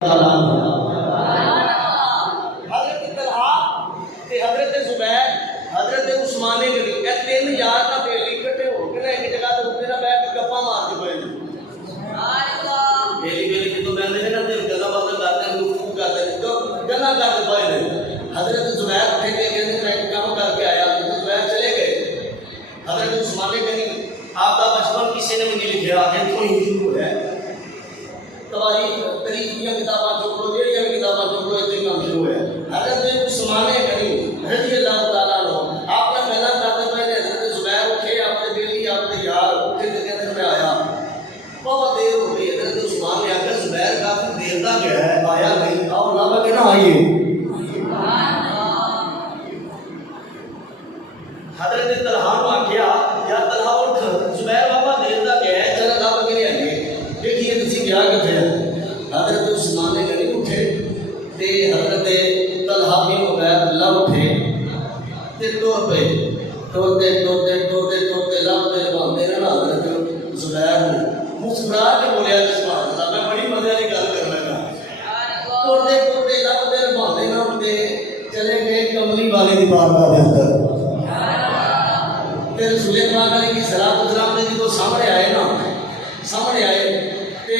حضرت طلحہ تے حضرت زبیر حضرت عثمان غنی اے تین یار نہ بیلی کٹے ہو کے ایک جگہ تے اٹھے نہ بیٹھ کے گپاں مار کے پئے سبحان اللہ بیلی جدوں بیٹھے نے نا تے گلا باتاں کرتے ہیں گفتگو کرتے ہیں تو گلا کرتے پئے نے حضرت زبیر اٹھے کے کہندے میں ایک کام کر کے آیا زبیر چلے گئے حضرت عثمان غنی آپ کا بچپن کسی نے بھی نہیں لکھا ہے کوئی شروع ہے تاریخ کی کتاباں چوک لو جہاں کتاباں چوک لو اتنے کام شروع ہے حضرت عثمان غنی رضی اللہ تعالیٰ عنہ آپ نے گلا کرتے پہ حضرت زبیر اٹھے اپنے بیلی اپنے یار اٹھے کے کہتے میں آیا بہت دیر ہو گئی حضرت عثمان نے آخر زبیر کافی دیر تک گیا ہے آیا نہیں آؤ اللہ کہ نہ آئیے حضرت طلحہ کو آخیا یا طلحہ اٹھ زبیر بابا دیر تک گیا ہے چل اللہ کہ نہیں آئیے دیکھیے تسی کیا کرتے ہیں حضرت عثمان غنی اٹھے تے حضرت طلحہ بن عبید اللہ اٹھے تے ٹور پہ ٹورتے لب دے باندھے نا حضرت زبیر نے مسکرا کے بولیا سبحان اللہ میں بڑی مزے والی گل کر لگا ٹورتے لب دے باندھے نا تے چلے گئے کملی والے دی بارگاہ دے اندر تے رسول پاک علیہ کی صلاۃ والسلام نے جو سامنے آئے نا سامنے آئے تے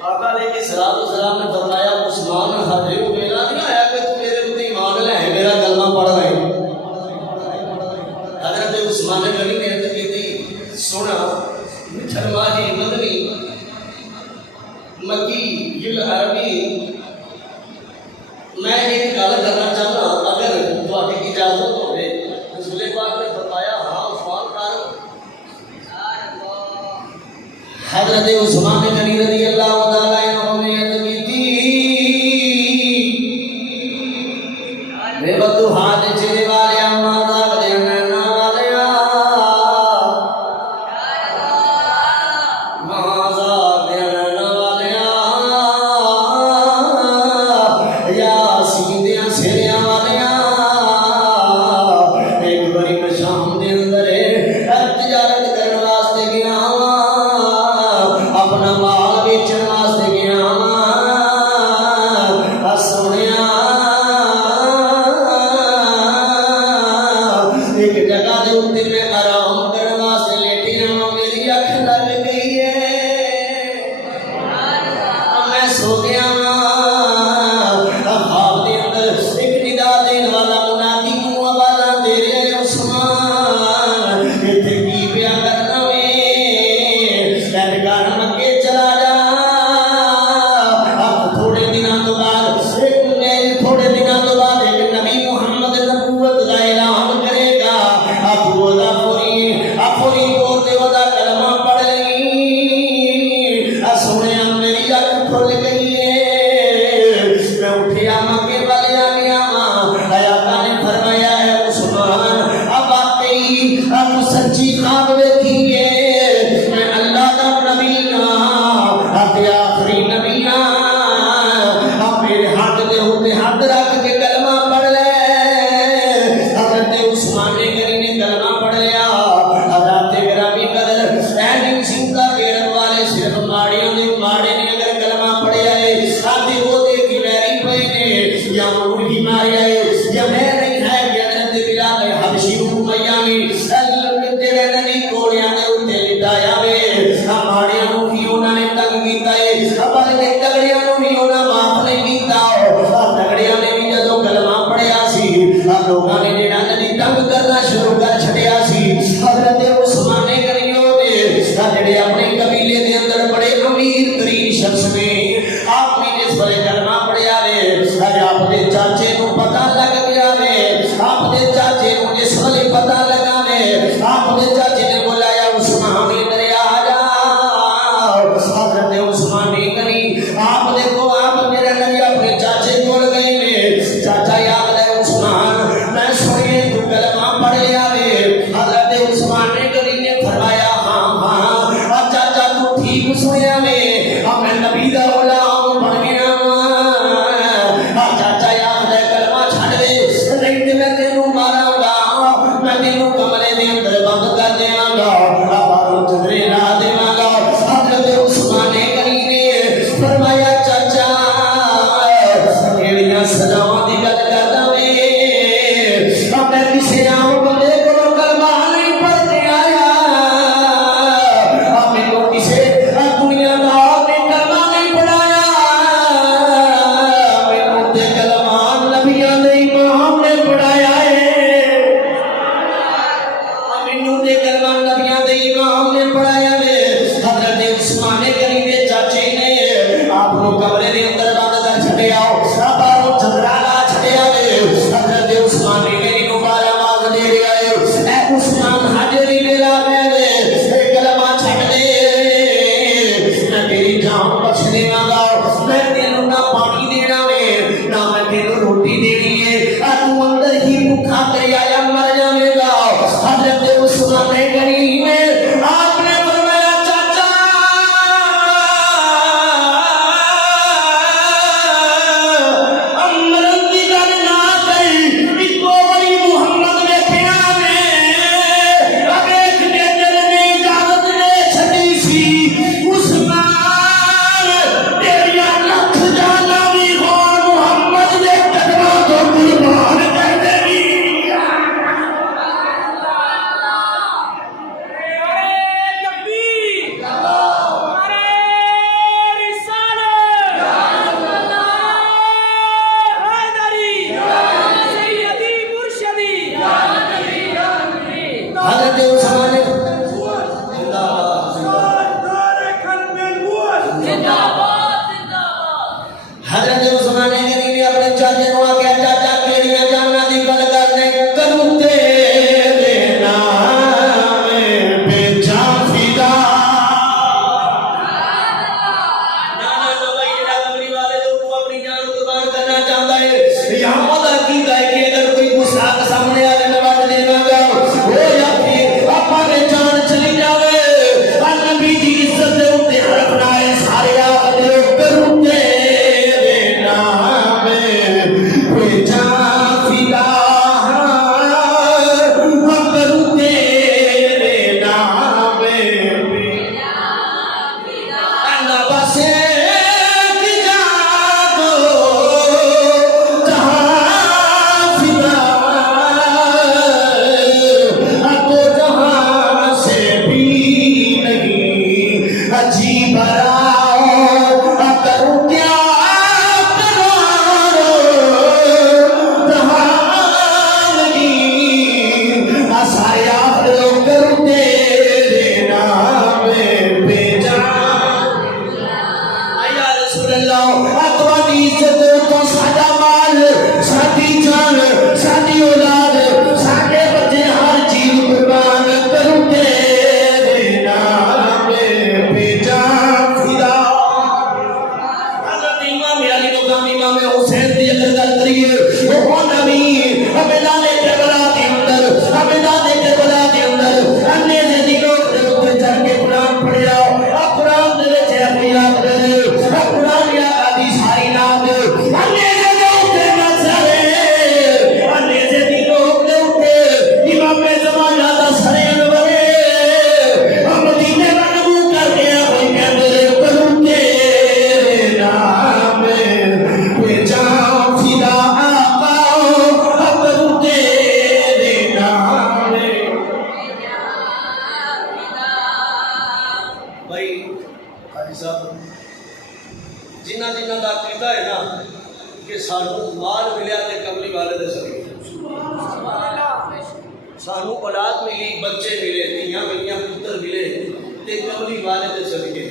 آقا علیہ کی صلاۃ والسلام نے فرمایا عثمان حاضر ہو میرا نہیں آیا کہ تو میرے اوپر ایمان لے میرا کلمہ پڑھ رہے حضرت عثمان غنی نے عرض کی تھی سنا مٹھڑ ماہی مدنی مکی یل عربی میں ایک گل کرنا چاہتا اگر تہاڈی اجازت ہوے رسول پاک نے فرمایا ہاں عثمان کر حضرت عثمان غنی رضی اللہ تعالی عنہ نے عرض کی تھی بے بدو ہاتھ چلے والے ماں دے نانا والے ماں دے نانا والے یا سیندیاں سیریاں والے ایک بڑی میں شام دے اندر تجارت کرنے واسطے گیا اپنا مال بیچن واسطے گیا سونیا ایک جگہ دے اوتے میں آرام کرنے واسطے لیٹی ہوں میری اکھ لگ گئی ہے میں سو گیا خواب دے اندر ایک ندا دین والا منادی کو آوازاں دے رہے عثمان ایتھے کی پیا کرنا وے گھر مکے چلا جا اب تھوڑے دنوں تو بعد ایک نبی محمد نبوت کا اعلان کرے گا اب وہ فوری طور تے ودا کلمہ پڑھ لئی سونے میری اکھ کھل گئی ہے میں اٹھیا مکے والے آ گیا آقا نے فرمایا ہے عثمان اب واقعی اب سچی خواب دیکھی ہے میں اللہ کا نبی آخری نبی اب میرے ہاتھ دے ہوتے ہاتھ رکھ کے کلمہ پڑھ لے حضرت عثمان غنی نے کلمہ پڑھ لیا حضرت گرامی قدر سیننگ سنگھ کا گیرن والے صرف ماڑے نے اگر کلمہ پڑھیا دیا سزاواں دی گل کردا وے میں کسے عام بندے کولوں کلمہ نہیں پڑھ کے آیا مینوں کسے دنیا دار نے کلمہ نہیں پڑھایا مینوں تے کلمہ نبیاں دے امام نے پڑھایا ہے مینوں تے کلمہ نبیاں دے امام نے پڑھایا ہے حضرت عثمان غنی دے چاچے نے آپ کو کمرے دے اندر بند کر چھڈیا باہروں چدرا لا چھڈیا حضرت عثمان غنی کو بار آواز دے رہا ہے اے عثمان حاضری میرا میں کلمہ چھڈ دے میں تیری جان بخش دیواں گا میں تینوں نہ پانی دینا ہے نہ میں تینوں روٹی دینی ہے تو اندر ہی بھوکا کر آیا مر جاوے گا حضرت عثمان غنی میں آپ نے فرمایا چاچا مرن دی گل نہ کری اکو بڑی محمد ویکھیا نے ویکھ کے دل نے اجازت نے چھڈی سی عثمان تیریاں لکھ جانا بھی ہون محمد دے قدماں تو قربان کر دے گی حضرت عثمان زندہ باد حضرت عثمان غنی نے اپنے چاچے کو آخیا چاچا کیڑیاں جانا دی گل کرنے کروں تیرے نام پہ جان فدا نانا بھائی جڑا کملی والے تو اپنی جان قربان کرنا چاہتا ہے یا وعدہ کیتا ہے کہ اگر کوئی گستاخ سامنے آ جائے نواز دینا گا وہ یا پھر اپنے جان چلی جاوے نبی دی عزت دے اوتے حرف نہ ہے سارے آدھے کروں تیرے نام پہ جان فدا کروں تیرے نام پہ اللہ بسے کی جان کو جہاں فدا تو جہاں سے بھی نہیں عجیب کروں کیا کروں جہاں نہیں سارے آپ لوگ کروں تیرے نام پہ جان یا رسول اللہ تہاڈی عزت تو ساڈا مال ساڈی جان ساڈی اولاد ساڈے بچے ہر چیز قربان کروں تیرے نام پہ جان فدا حضرت امام علی مقام امام حسین دی اگر گل کریے وہ نبی میدان کربلا کے اندر میدان کربلا کے اندر انے دے دلوں دے اوپر چڑھ کے قرآن پڑھیا قرآن دے وچ اپنی یاد کرے قرآن یا حدیث ساری نات انے دے اوپر نظرے انے دے دلوں دے اوپر امام زمانہ دا سرے انورے مدینے دا نبو کر کے ہوئی کہندے کروں تیرے نام پہ جان فدا آقا کروں تیرے نام بھائی حاجی صاحب جنہ جنہ دا عقیدہ ہے نا کہ سانو مال ملیا تے کملی والے دے صدقے سانو اولاد ملی بچے ملے دھیاں ملیاں پتر ملے تے کملی والے دے صدقے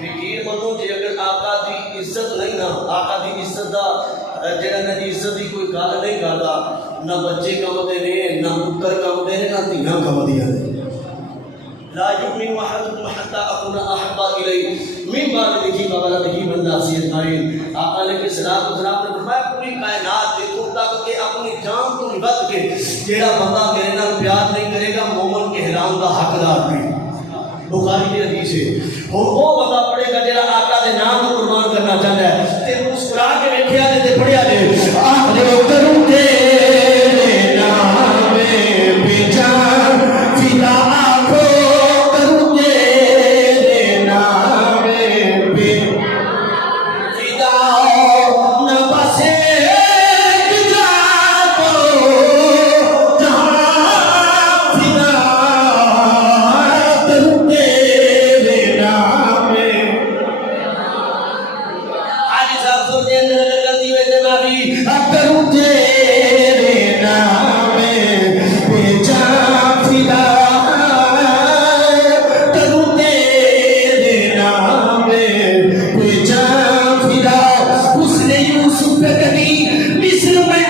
یقین منو جے اگر آقا دی عزت نہیں نا آقا دی عزت دا جڑا نہ عزت دی کوئی گل نہیں کردا نہ بچے کمدے نے نہ پتر کمدے نے نہ دھیاں کمدیاں نے لا يؤمن احدكم حتى اكون احب اليه من والده وولده والناس اجمعين آقا نے کہ سلام نے فرمایا پوری کائنات دیکھو تک کہ اپنی جان تو بد کے جیڑا بندہ میرے نال پیار نہیں کرے گا مومن کے احرام کا حقدار نہیں بخاری کی حدیث ہے اور وہ بندہ پڑھے گا جیڑا آقا دے نام کو قربان کرنا چاہتا ہے تے مسکرا کے ویکھیا تے پڑھیا دے آخر کروں تیرے نام پہ جان فدا نہ بسے دے اندر غلطی ہوئے تے معافی کروں تیرے نام پہ جان فدا کروں تیرے نام پہ جان فدا اس نے یوسف پہ کبھی مصر میں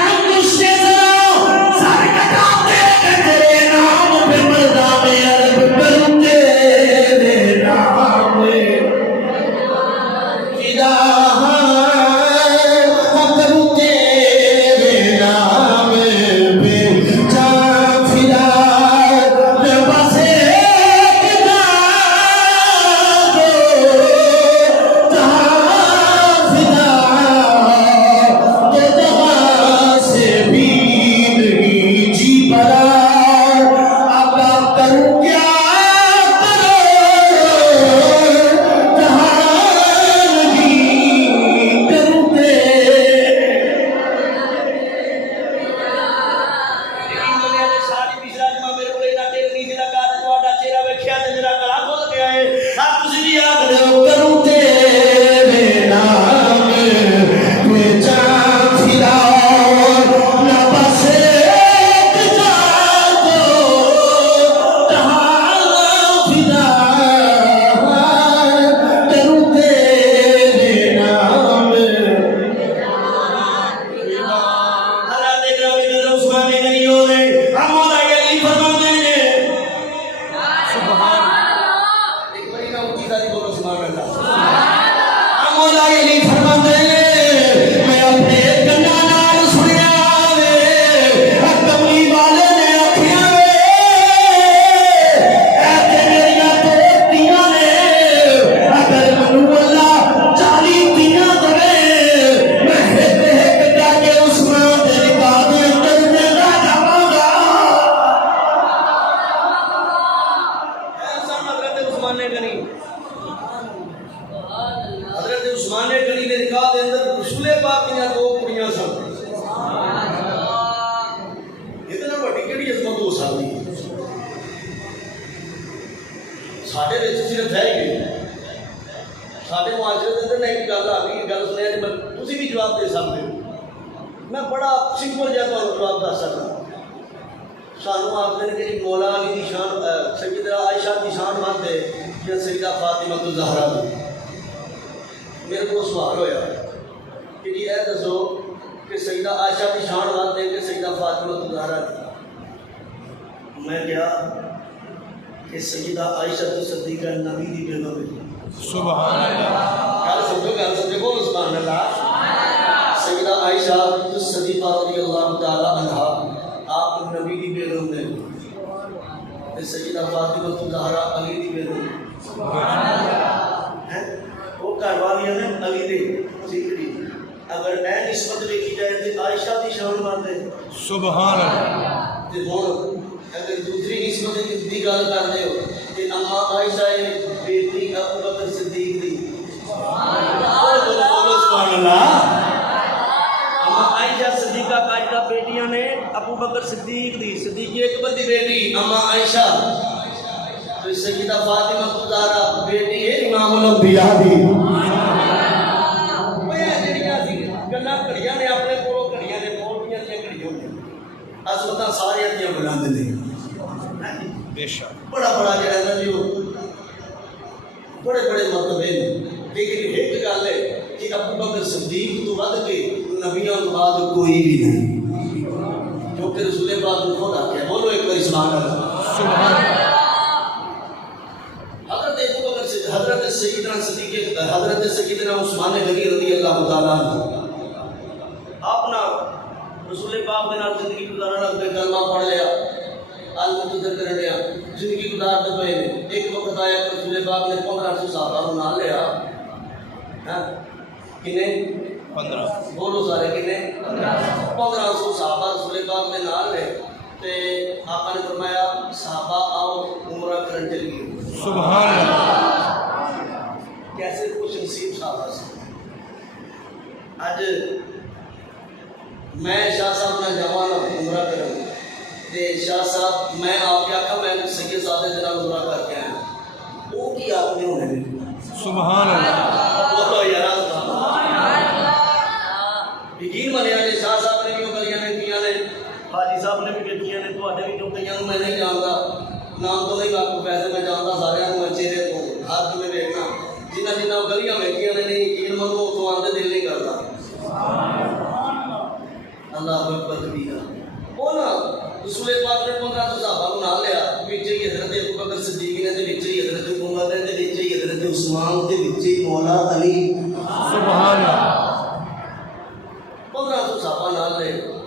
میرے کو سوال ہویا کہ جی اے دسو کہ سیدہ عائشہ کی شان بات دے کہ سیدہ فاطمہ الزہرا دی. میں کیا کہ سیدہ عائشہ صدیقہ نبی دی بیگم ہے. سبحان اللہ. گل سمجھو بولو سبحان اللہ. سیدہ عائشہ صدیقہ رضی اللہ تعالی عنہا آپ نبی دی بیگم نے. سیدہ فاطمہ الزہرا علی دی بیگم. سبحان اللہ. وہ گھر والیاں نے علی دے ذکری. اگر اے نسبت دیکھی جائے تو عائشہ دی شان بات ہے. سبحان اللہ. تے ہن اگر دوسری نسبت دی گل کرتے ہو کہ اما عائشہ بیٹی ابو بکر صدیق دی. سبحان اللہ. سبحان اللہ. اما عائشہ صدیقہ کا بیٹیاں نے ابو بکر صدیق دی. صدیق اکبر دی بیٹی اما عائشہ. تو سیدہ فاطمہ الزہرا بیٹی ہے امام الانبیاء دی. گلا گھڑیاں نے اپنے کولوں گھڑیاں نے مولویاں دیاں گھڑیاں نے اصلتاں سارے دیاں بلاندے نے. بے شک بڑا بڑا جڑا ہے جو بڑے بڑے مرتبے نے. لیکن ایک گل ہے کہ ابو بکر صدیق تو ود کے نبیوں کے بعد کوئی بھی نہیں جو کہ رسول پاک نے خود آکھیا. بولو ایک بار سبحان اللہ. سبحان اللہ. حضرت سیدنا صدیق حضرت سیدنا عثمان غنی رضی اللہ تعالیٰ عنہ اپنا رسول پاک کے نال زندگی گزارن لگ پے. کلمہ پڑھ لیا المتدر کر لیا زندگی گزارتے پے. ایک وقت آیا کہ رسول پاک نے 1500 صحابہ کو نال لیا. کنے 15. بولو سارے کنے 1500 صحابہ رسول پاک نے نال لے. تے آپ نے فرمایا صحابہ آؤ عمرہ کرن چلیے. سبحان اللہ. کیسے خوش نصیب صحابہ سے. اج میں شاہ صاحب نہ جاواں عمرہ کروں تے شاہ صاحب میں آپ کے آکھا میں سید سادے دے نال عمرہ کر کے آیا. وہ کی آپ نے ہونے. سبحان اللہ. وہ تو یار سبحان اللہ. ਨਾਮ ਤੋਂ ਨਹੀਂ ਵਾਕਫ ਵੈਸੇ ਮੈਂ ਜਾਣਦਾ ਸਾਰਿਆਂ ਨੂੰ ਚਿਹਰੇ ਤੋਂ ਹਰ ਜਿਵੇਂ ਵੇਖਣਾ ਜਿਨ੍ਹਾਂ ਜਿਨ੍ਹਾਂ ਗਲੀਆਂ ਵੇਖੀਆਂ ਨੇ ਨਹੀਂ ਯਕੀਨ ਮੰਨੋ ਉਥੋਂ ਆਉਂਦੇ ਦਿਲ ਨਹੀਂ ਕਰਦਾ ਅੱਲਾਹ ਅਕਬਰ ਕਬੀਰਾ ਉਹ ਨਾ ਰਸੂਲ ਪਾਕ ਨੇ 1500 ਸਹਾਬਾ ਨੂੰ ਨਾਲ ਲਿਆ ਵਿੱਚ ਹੀ ਹਜ਼ਰਤ ਅਬੂ ਬਕਰ ਸਿੱਦੀਕ ਨੇ ਤੇ ਵਿੱਚ ਹੀ ਹਜ਼ਰਤ ਉਮਰ ਨੇ ਤੇ ਵਿੱਚ ਹੀ ਹਜ਼ਰਤ ਉਸਮਾਨ ਤੇ ਵਿੱਚ ਹੀ ਮੌਲਾ ਅਲੀ ਸੁਭਾਨ ਅੱਲਾਹ 1500 ਸਹਾਬਾ ਨਾਲ ਲੈ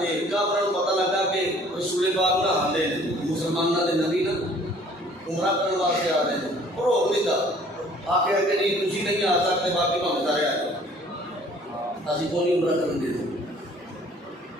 ਤੇ ਕਾਫਰਾਂ ਨੂੰ ਪਤਾ ਲੱਗਾ ਕਿ ਰਸੂਲ ਪਾਕ ਨਾ ਹਾਲੇ ਮੁਸਲਮਾਨਾਂ ਦੇ ਨਬੀ ਨਾ ਉਮਰਾ ਕਰਨ ਵਾਸਤੇ ਆ ਰਹੇ ਨੇ ਪਰ ਉਹ ਨਹੀਂ ਤਾਂ ਆਖਿਆ ਕਿ ਨਹੀਂ ਤੁਸੀਂ ਨਹੀਂ ਆ ਸਕਦੇ ਬਾਕੀ ਭਾਵੇਂ ਸਾਰੇ ਆ ਜਾਓ ਅਸੀਂ ਕੋਈ ਉਮਰਾ ਕਰਨ ਦੇ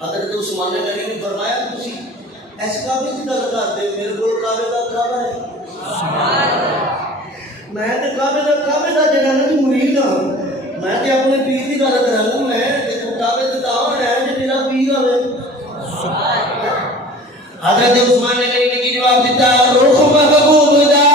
حضرت عثمان غنی نے فرمایا تسی اس کعبے کی گل کرتے میرے کو کعبے کا کعبہ ہے میں تے کعبے دا جڑا نا مرید ہاں میں تے اپنے پیر دی گل کراں میں تے کعبے تے تاں ہے جے میرا پیر ہوے حضرت عثمان غنی نے کی جواب دیتا روح محبوب دا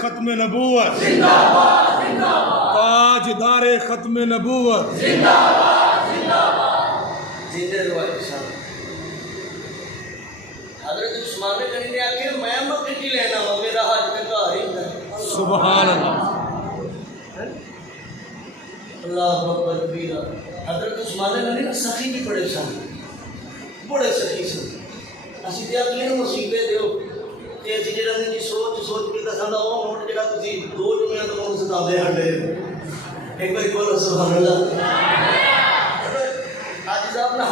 ختم نبوت تاجدار ختم نبوت حضرت عثمان غنی نے آخر میں مکہ کی لینا ہوں میرا حج میں گھر ہی ہے سبحان اللہ اللہ اکبر کبیرہ حضرت عثمان غنی نے سخی بھی بڑے سن بڑے سخی سن اسی تے اپنی مصیبت دیو تے اسی جڑا دی سوچ کے دساں دا او ہن جڑا تسی دو جمعیاں تو مون ستاندے ہڈے ایک بار بولو سبحان اللہ آج صاحب نے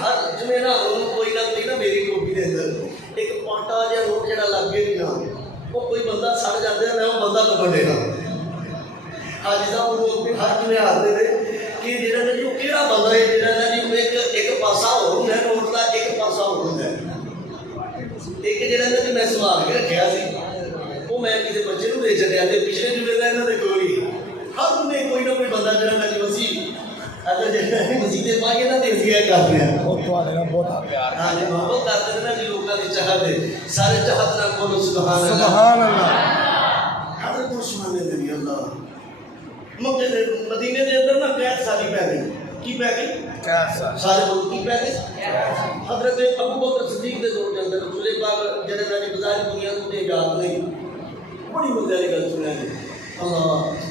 ہر جمعے نا کوئی نہ کوئی نا میری ٹوپی دے اندر ایک پاٹا جہا روٹ جہاں لگے بھی نا وہ کوئی بندہ سڑ جاتا ہے میں وہ بندہ پکڑے گا آج صاحب وہ ہر جمعے آتے ہیں کہ جہاں جی وہ کہڑا بندہ ہے جہاں جی ایک پاسا ہو ہے نوٹ کا ایک پاسا ہو ہے ایک جہاں جی میں سنبھال کے رکھا سی وہ میں کسی بچے کو دے چلے آتے پچھلے جمعے کا یہاں کوئی ہر جمعے کوئی نہ کوئی بندہ جہاں جی مسیح اگر جیسے مسیحے پائیے نا دیسی ہے کرتے ہیں بہت پیار ہاں جی محبت کرتے ہیں نا جی لوگوں کی چاہت ہے سارے چاہت نہ بولو سبحان اللہ سبحان اللہ حضرت عثمان رضی اللہ مکے دے مدینے دے اندر نا قید سالی پہ گئی کی پہ گئی سارے لوگ کی پہ گئی حضرت ابو بکر صدیق دے دور کے اندر رسول پاک جڑے نبی بازار دنیا کو تے یاد نہیں بڑی مزے والی گل سنیا جی اللہ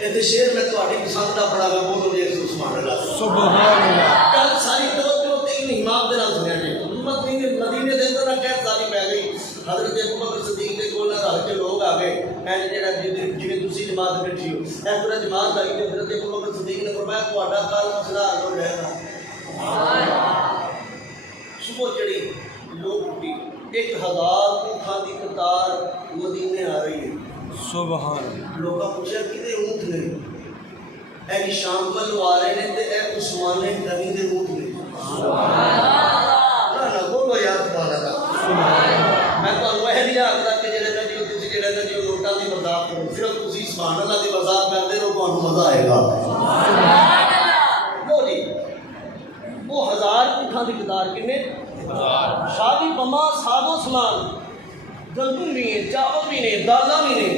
یہ شیر میں تھوڑی پسند کا پڑھا گا بولو جی سبحان اللہ سبحان اللہ کل ساری توجہ تین امام دے نال سنیا جی مدینے دے اندر قید سالی پہ گئی حضرت ابو بکر صدیق دے کول رل کے لوگ آ گئے میں جڑا جویں تسی جماعت بیٹھی ہو اس طرح جماعت آئی تے حضرت ابو بکر صدیق نے فرمایا تہاڈا کل مسئلہ حل ہو جائے گا سبحان اللہ صبح چڑھی لوگ اٹھی 1000 اونٹاں دی قطار مدینے آ رہی ہے سبحان اللہ لوگاں پوچھا کتے اونٹ نے اے شام والوں آ رہے ہیں تے اے عثمان غنی دے اونٹ نے سبحان اللہ نہ بولو یار جاتا میں تمہیں یہ نہیں آخر کہ جڑے نہ نوٹاں کی مذاق کرو صرف تھی سبحان اللہ کی مذاق کرتے رہو تمہیں مزہ آئے گا لو جی وہ 1000 اونٹاں کی مقدار کنے شادی بما سادو سامان گندم بھی ہے چاول بھی نے دالاں بھی نے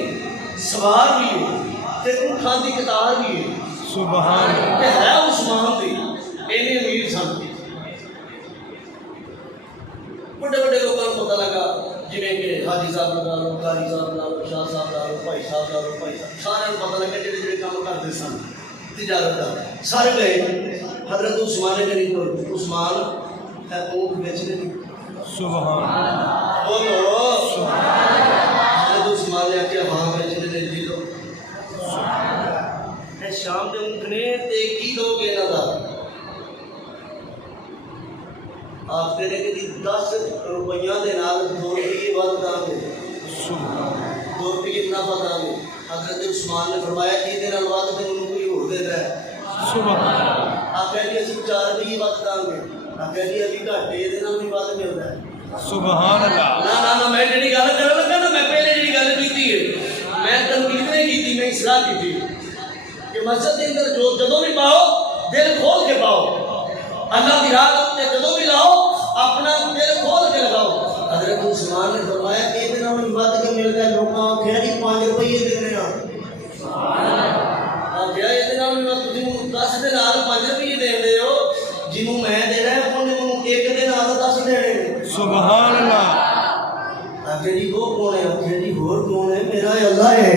سوار بھی ہے تے اونٹاں کی قطار بھی ہے سبحان اللہ تے ہے عثمان دی اینے امیر سن بڑے بڑے لوگوں کو پتہ لگا جویں کہ حاجی صاحب لگا لو قاری صاحب لگا لو شاہ صاحب لگا لو بھائی صاحب لگا لو بھائی صاحب سارے کو پتہ لگا جڑے جڑے کام کرتے سن تجارت کا سارے گئے حضرت عثمان نے نہیں عثمان ہے اونٹ بیچنے کی سبحان اللہ بولو حضرت عثمان نے کہا ہاں بیچنے دے دی دو اے شام دے اونٹ نے تے کی دو گے نہ دا آپ کہہ رہے کہ 10 روپیہ دے نال 2 روپیے ود داں گے 2 روپیے منافع داں گے حضرت عثمان نے فرمایا کہ دے نال ود تے انہوں کوئی ہور دیندا ہے سبحان اللہ آپ کہہ رہے اسی 4 روپیے ود داں گے آپ کہہ رہے ابھی گھاٹے دے نال بھی ود ملدا ہے سبحان اللہ نا میں جڑی گل کرن لگا نا میں پہلے جڑی گل کیتی ہے میں تنقید نہیں کیتی میں اصلاح کیتی کہ مسجد کے اندر جو جدوں بھی پاؤ دل کھول کے پاؤ اللہ کی راہ تے جدوں بھی لاؤ اپنا دل کھول کے لگاؤ حضرت عثمان نے فرمایا کہ دے نال ود کے ملدا ہے لوکاں کہڑی 5 روپے دینے آ سبحان اللہ کیا دے نال میں تسی 10 دے نال 5 روپے دیندے ہو جنوں میں دینا ہے اونے موں ایک دے نال 10 دینے سبحان اللہ آخر جی وہ کون ہے آخر جی اور کون ہے میرا اللہ ہے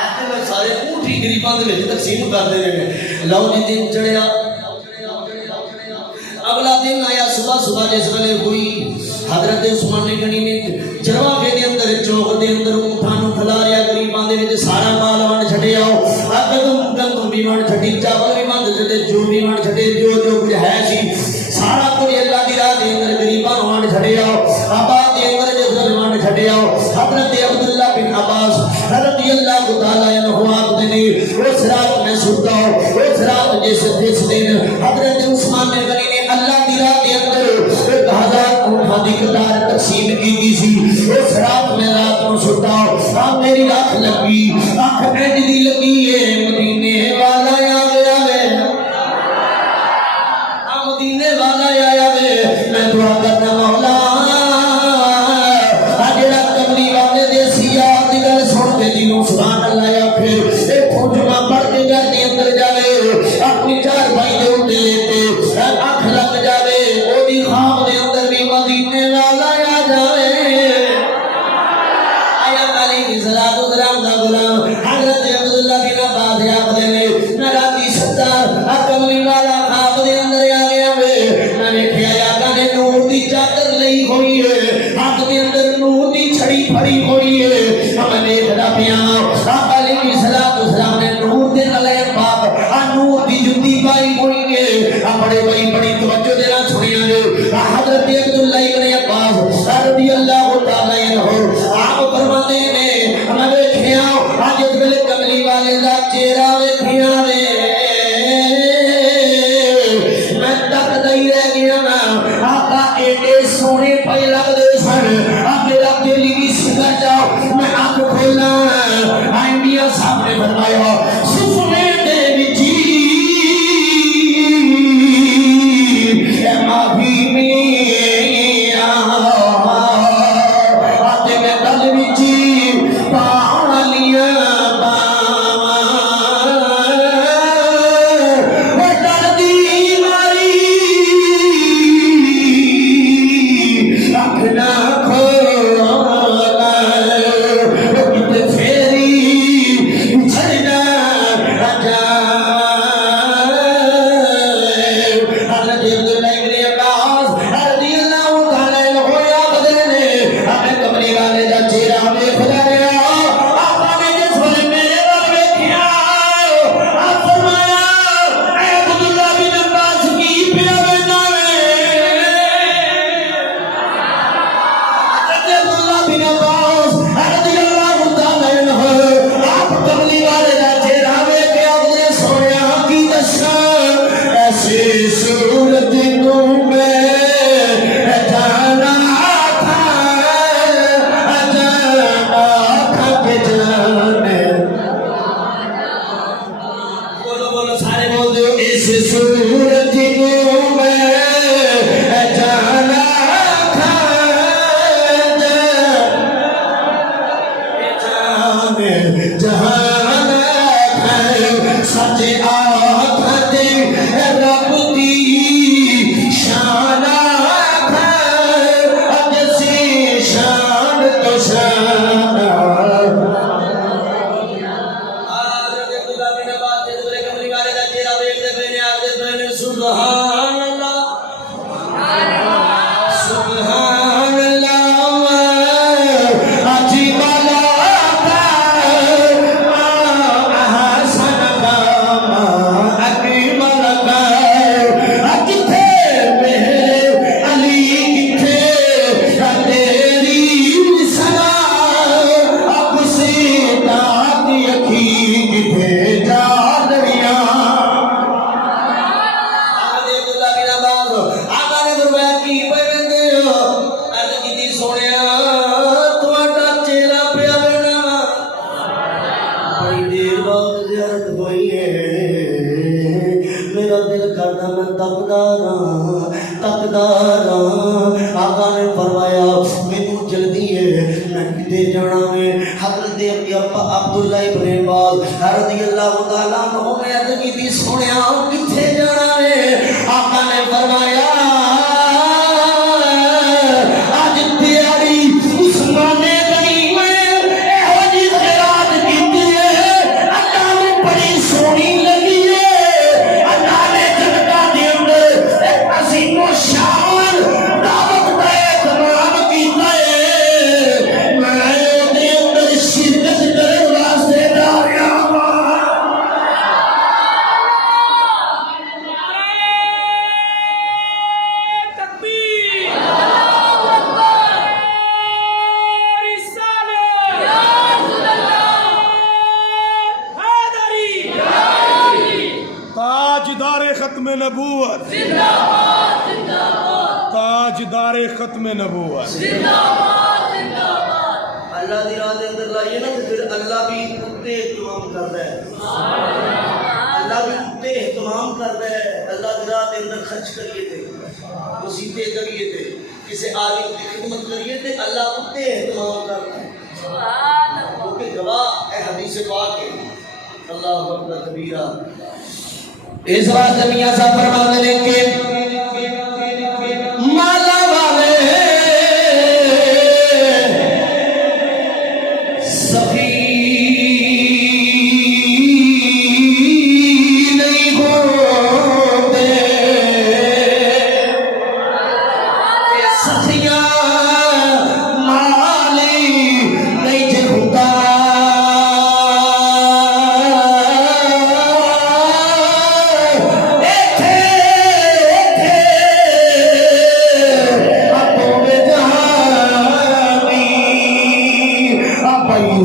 ایسے میں سارے اونٹھی غریباں دے وچ تقسیم کر دے رہے لو جی دن چڑھیا اگلا دن آیا صبح جس ویلے ہوئی حضرت عثمان غنی نے چرواہے دے اندر چوک دے اندر اونٹاں نوں کھلاریا غریباں دے وچ سارا مال ونڈ چھڈیا گندم بھی ونڈ چھڈی چاول بھی ونڈ چھڈے جو بھی ونڈ چھڈے جو کچھ ہے سی سارا کچھ اللہ دی راہ دے اندر غریباں نوں ونڈ چھڈیا آباد دے اندر جس ویلے ونڈ چھڈیا حضرت عبداللہ بن عباس رضی اللہ تعالی عنہ آپ نے اس رات میں ستا اس رات جس دن حضرت عثمان غنی نے اللہ دی راہ دے اندر 1000 اونٹاں دی قطار تقسیم کی سی اس رات میں رات کو ستا میری رات لگی اکھ انج دی لگی ہے مدینے والا آ گیا ہے مدینے والا آیا ہے میں دعا کرنا مولا جڑا کملی والے دے سیاح دی گل سن کے دلوں سبحان اللہ آکھے اے کھجما پڑھ کے گھر دے اندر جاوے اپنی چار بھائی دے اونٹے لیتے اکھ لگ جاوے او دی خواب دے اندر بھی مدینے والا آ جاوے آیا علی کی صلاۃ و سلام دا غلام حضرت عبداللہ بن عباس آکھدے نے میں راتی ستا کملی والا خواب دے اندر آ گیا وے میں ویکھیا آقا نے نور دی چادر لئی ہوئی ہے ہاتھ دے اندر نور دی چھڑی پھڑی ہوئی ہے میں ویکھدا پیا آقا علی کی صلاۃ و سلام نے نور دے گلے پاک نور دی جُتی پائی ہوئی ہے بڑے بڑی توجہ دے نال سنیا جو حضرت عبداللہ بن عباس رضی اللہ تعالی عنہ آپ فرماتے نے میں ویکھیا اج اس ویلے کملی والے دا چہرہ ویکھیا وے جس سورج کو میں جانا جہان سچ آخد رب دی شان جسی شان تو شان سبحان اللہ سبحان اللہ عجیب میرا دل کرتا میں تقدار آقا نے فرمایا مینوں جلدی ہے میں کتے جانا میں حضرت عبداللہ ابن عباس رضی اللہ تعالیٰ عنہ نے عرض کی سنیا کتے جانا ہے آقا نے فرمایا آج تیاری عثمان غنی میں اہو جی خیرات کیتی ہے اللہ نے بڑی سونی لگی ہے اللہ نے جنتا دے اندر ایک عظیم و شان دعوت کا اہتمام کیتا ہے میں دے اندر شرکت کرنے واسطے جا رہا ہوں تاجدار ختم نبوت تاجدار ختم نبوت اللہ دی راہ دے اندر لائیے نا تو پھر اللہ بھی اتنے اہتمام کرتا ہے اللہ بھی اتنے اہتمام کرتا ہے اللہ دی راہ دے اندر خرچ کریے تھے مسیطے کریے تھے کسی عالم کی خدمت کریے تھے اللہ اتنے اہتمام کرتا ہے کیونکہ گواہ اے حدیث پاک ہے اللہ اکبر کبیرہ اس واسطے میاں صاحب فرماتے ہیں کہ مالا والے سفی نہیں ہوتے سخیاں مالی نہیں جھوٹا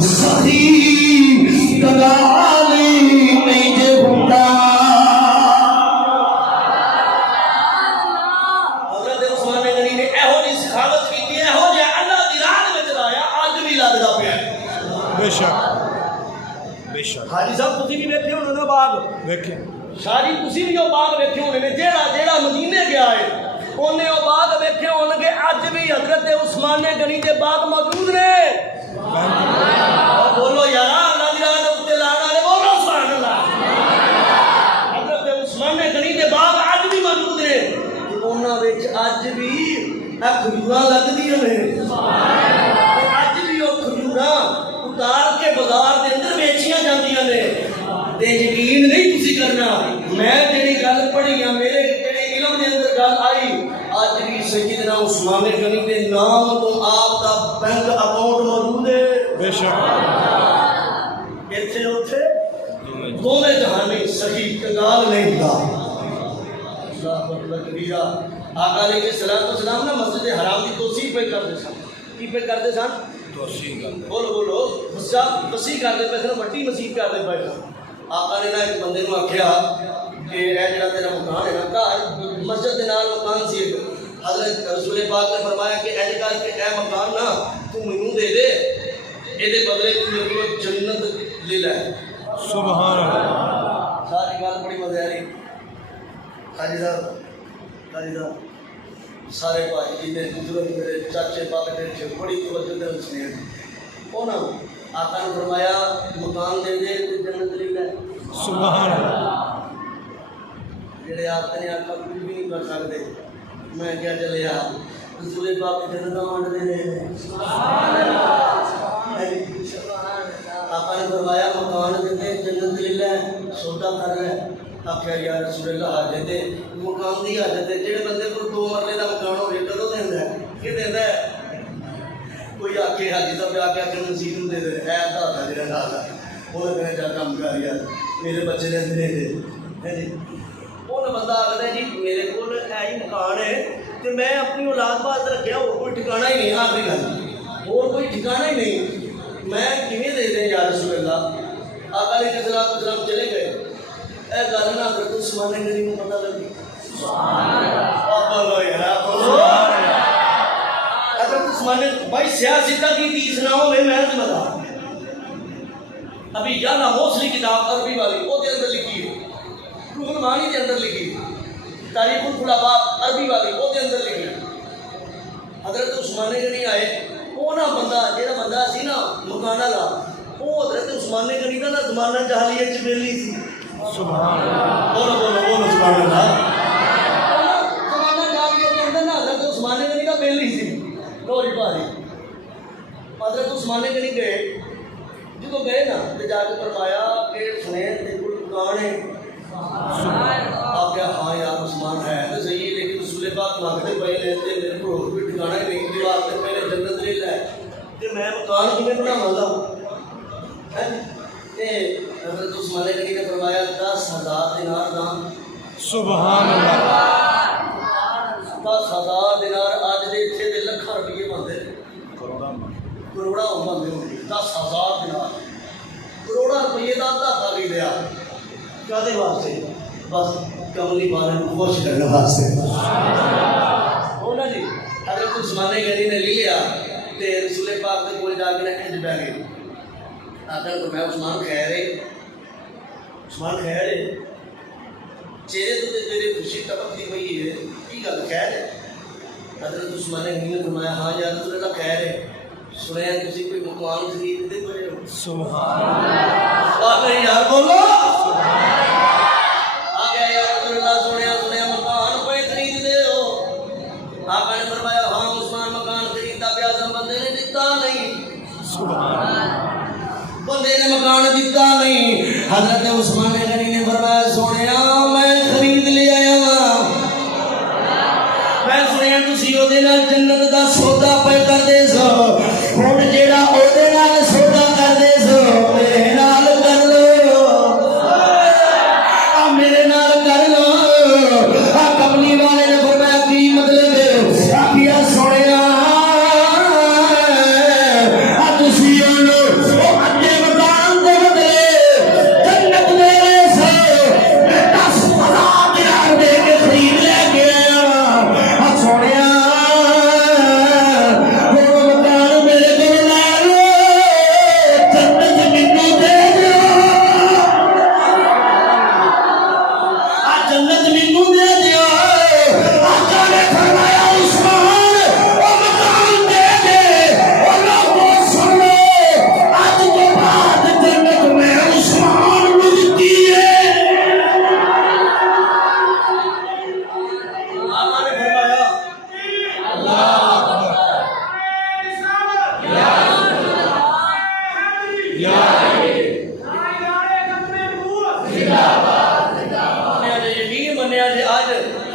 سخی کلالی نہیں جے بھوٹا حضرت عثمان غنی نے ایہو جی سخاوت کی ایہو جی اللہ دی راہ وچ لایا اج بھی لگدا پیا بے شک بے شک حاجی صاحب تسی بھی بیٹھے ہونے نا باغ دیکھیں شاہی تسی بھی وہ باغ بیٹھے ہونے نے جیڑا مدینے گیا ہے اونے وہ باغ بیٹھے ہون گے اج بھی حضرت عثمان غنی دے باغ موجود نے بولو یار اللہ دی راہ دے اوتے لانا والے بولو سبحان اللہ حضرت عثمان غنی دے باغ اج بھی موجود نے انہاں وچ اج بھی کھجوراں لگدیاں نے اج بھی وہ کھجوراں اتار کے بازار دے اندر بیچیاں جاندیاں نے تے یقین نہیں تسی کرنا میں جڑی گل پڑھی ہے میرے جڑے علم دے اندر گل آئی اج بھی سیدنا عثمان غنی دے نام تو آپ دا بینک اکاؤنٹ موجود ہے بے شک ایتھے اوتھے دوویں جہانی صحیح کنگال نہیں دا اللہ اکبر کبیرہ آقا علیہ السلام نا مسجد حرام کی توسیع پہ کرتے سن کی پہ کرتے سن بولو بولو مسیح کرتے پہ سن وڈی مسیح کرتے پہ آقا نے نا ایک بندے کو آکھیا کہ اے جڑا تیرا مکان ہے نا گھر مسجد دے نال مکان سی حضرت رسول پاک نے فرمایا کہ اے کر کے اے مکان نا تو مینوں دے دے اے دے بدلے تو میرے کو جنت لے لے سبحان اللہ ساری گل بڑی مزے والی قاری صاحب سارے بھائی جی نے بزرگ میرے چاچے باپ نے بڑی توجہ دے سنے انہاں آقا نے فرمایا مکان دے دے تے جنت لے لے سبحان اللہ جڑے آقا نے آقا کچھ بھی نہیں کر سکتے میں کیا چلے رسول پاک جنت وانڈ دے نے سبحان اللہ آقا نے فرمایا مکان دے دے جنت لے لے سودا کر لے آخیا یا رسول اللہ حاجت ہے مکان دی حاجت ہے جہے بندے کو 2 مرلے کا مکان ہوگی کدوں دینا ہے کہ دینا ہے کوئی آکے حاجی صاحب آ کے آخر مسیح دے دے ہے دادا جا دادا وہ کہنے جا کام کر یار میرے بچے نے دے دے جی وہ بندہ آخر ہے جی میرے کو ہی مکان ہے تو میں اپنی اولاد واسطے رکھا اور کوئی ٹھکانا ہی نہیں آخری گل اور کوئی ٹھکانا ہی نہیں میں کیویں دے دیں یا رسول اللہ آقا علیہ الصلوۃ والسلام چلے گئے اے گل نہ حضرت عثمان غنی کو پتہ لگی سبحان اللہ بولو یار بولو حضرت عثمان بھائی سیاستہ کی تیس نہ ہوئے میں بتا ابھی یالا موصلی کتاب عربی والی وہ دے اندر لکھی ہے روح المعانی کے اندر لکھی ہے تاریخ الخلفاء عربی والی وہ دے اندر لکھی ہے حضرت عثمان غنی آئے وہ نہ بندہ جہاں بندہ سی نا مکان والا وہ حضرت عثمان غنی کا نا زمانہ جاہلیت چ ویلی سی سبحان اللہ بولو بولو بولو سبحان اللہ زمانہ جاہلیت کے اندر نا حضرت عثمان غنی کا ویلی سی لوری پاری حضرت عثمان غنی گئے جب گئے نا تو جا کے فرمایا کہ سنے تیرے کو مکان ہے آپ کیا ہاں یار عثمان ہے تو صحیح ہے لیکن رسول پاک مانگتے پے لیتے میرے کو کوئی ٹھکانا ہی نہیں دیوار سے پہلے جنت لے لے کہ میں مکان کیویں بناواں گا حضرت عثمان غنی نے فرمایا 10,000 دینار دام سبحان اللہ 10,000 دینار آج دے اتنے دے لکھاں روپیے بنتے کروڑا بنتے ہوں 10,000 دینار کروڑا روپیے کا دھاگا بھی لیا کدے واسطے بس کملی والے کو خوش کرنے واسطے ہونا جی حضرت عثمان غنی نے لیا تے رسول پاک کے کول جا کے انج بیٹھ گئے آخر تو میں عثمان خیر ہے چہرے تو تیرے خوشی ٹپکتی پئی ہے کی گل خیر ہے حضرت عثمان غنی نے فرمایا ہاں یا رسول اللہ خیر ہے سنیا تسی کوئی مکان خریدتے پے ہو سبحان اللہ آخر یار بولو آ گیا یا رسول اللہ سنیا مکان پہ خرید دے ہو آقا نے فرمایا ہاں عثمان مکان خریدتا پیا بندے نے دتا نہیں سبحان اللہ بندے نے مکان دیتا نہیں حضرت عثمان غنی نے فرمایا سونیا میں خرید لے آیا میں سنیا تسی او دے نال جنت دا سودا پے کر دے سو ہن جیڑا او دے نال سودا کر دے سو میرے نال کر لو میرے نال کر لو کملی والے نے فرمایا کی مطلب ہے کیا سونیا تسی او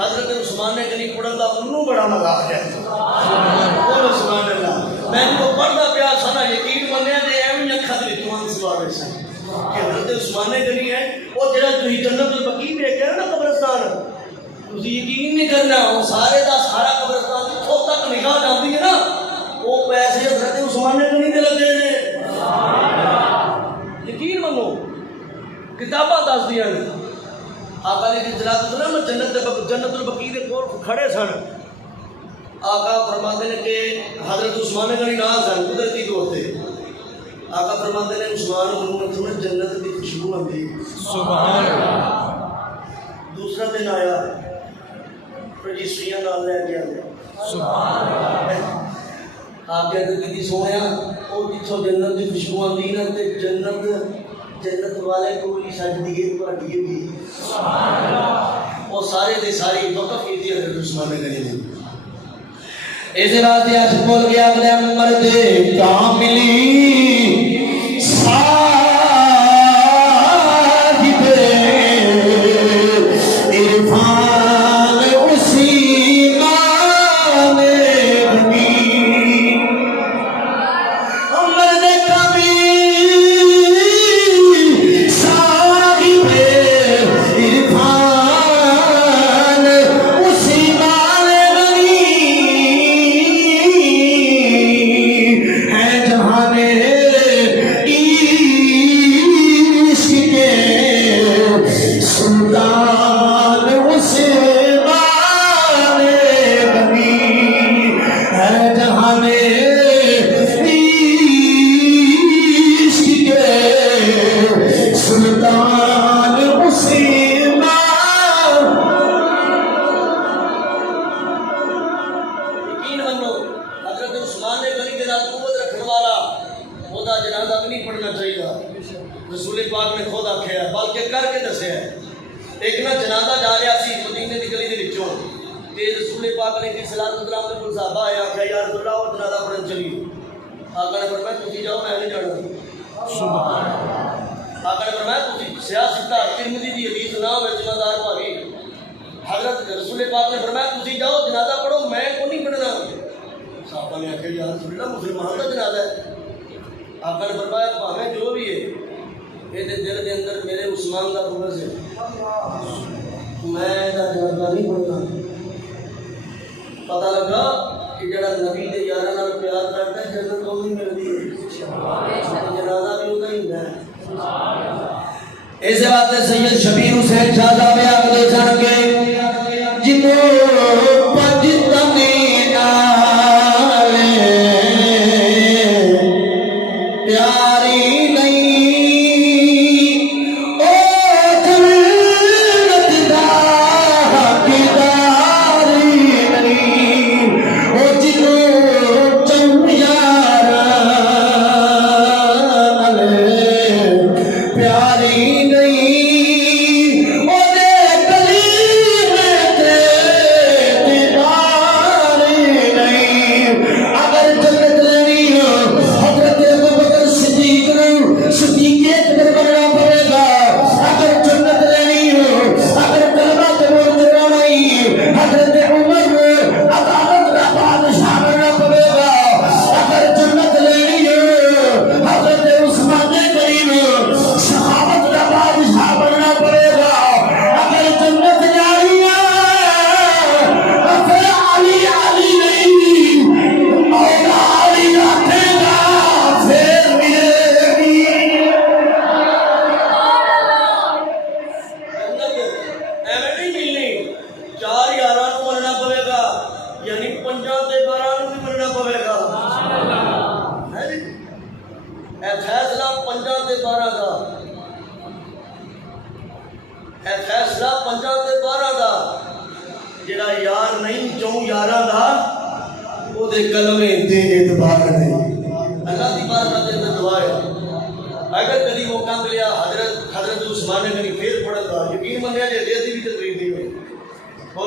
حضرت عثمان غنی پڑھن دا انہوں بڑا مذاق ہے بولو سبحان اللہ میں کو پڑھدا پیا سنا یقین منیا جے ایویں اکھاں دے توان سوارے سن کہ حضرت عثمان غنی ہے او جڑا تسی جنت البقیع دیکھ رہے نا قبرستان تسی یقین نہیں کرنا وہ سارے دا سارا قبرستان جتھوں تک نگاہ جاندی ہے نا وہ پیسے حضرت عثمان غنی دے لگے نے یقین منو کتاباں دس دیاں نے آقا علیہ السلام جنت البقیع دے کول کھڑے سن آقا فرماتے ہیں کہ حضرت عثمان غنی نال سن قدرتی طور تے آقا فرماتے ہیں عثمان تمہیں جنت کی خوشبو آندی سبحان اللہ دوسرا دن آیا چشتیاں نال لے کے آتے سبحان اللہ آپ کہتے کہ سونے وہ جتوں جنت کی خوشبو آتی نا تے جنت والے کو بھی سجدی ہے پڑھیے بھی وہ سارے دے ساری وقف کی تھی حضرت عثمان غنی نے اس واسطے اج بول گیا اگلے مرد کاملی صاحب عرفان اسی مان غنی مرد کاملی صاحب عرفان اسی مان غنی ہے جہان عشق کے سلطان عثمان غنی ہے جہان عشق کے سلطان عثمان یقین منو حضرت عثمان غنی کے نال قوت رکھنے والا خدا جنازہ بھی نہیں پڑھنا چاہیے رسول پاک نے خود آکھیا ہے بلکہ کر کے دسیا ہے ایک نا جنازہ جا رہا سی مدینے دی گلی دے وچوں تے رسول پاک نے جی صلی اللہ علیہ وسلم نے صحابہ آیا کہ یا رسول اللہ وہ جنازہ پڑھن چلی آقا نے فرمایا تسی جاؤ میں نہیں جانا سبحان آقا نے فرمایا تسی سیاست ترمذی دی حدیث نہ ہوے جنازہ بھاوی حضرت رسول پاک نے فرمایا تسی جاؤ جنازہ پڑھو میں کو نہیں پڑھنا صحابہ نے آخیا یا رسول اللہ مسلمان کا جنازہ ہے آقا نے فرمایا بھاویں جو بھی ہے یہ دل کے اندر میرے عثمان کا قبض ہے میں جنازہ نہیں پڑھنا پتہ لگا کہ جڑا نبی دے یاراں نال پیار کرتا ہے جنت کو نہیں ملتی جنازہ بھی ہوتا ہی ہے اس واسطے سید شبیر حسین شاہ صاحب آخر سن کے جنوں پنج تنے نال پیاری نہیں او جنت دا حقداری نہیں او جنوں چویاراں نال پیاری نہیں او دے گلی میں تے دیداری نہیں اگر جنت لینی ہو حضرت ابوبکر صدیق اکبر بننا پڑے گا اگر جنت لینی ہو اگر کلمہ قبول کرنا ہی حضرت عمر عدالت کا بادشاہ بننا پڑے گا اگر جنت لینی ہو حضرت عثمان غنی صحابت کا بادشاہ بننا پڑے گا اگر جنت جانی ہے پھر علی نہیں مولا علی رکھے گا پھر ملے گی جنت ایویں نہیں ملنی چار یاراں نوں مننا پوے گا یعنی پنجاں تے 12 نوں بھی مننا پوے گا ہے جی اے فیصلہ پنجاں تے 12 دا اے فیصلہ پنجاں تے 12 دا جڑا یار نہیں چوں یاراں دا او دے کلمے تے اعتبار نہیں اللہ دی بارگاہ دے اندر دعا ہے اگر کبھی موقع ملیا حضرت عثمان غنی پھر پڑھن دا یقین منیا جے دی بھی تقریر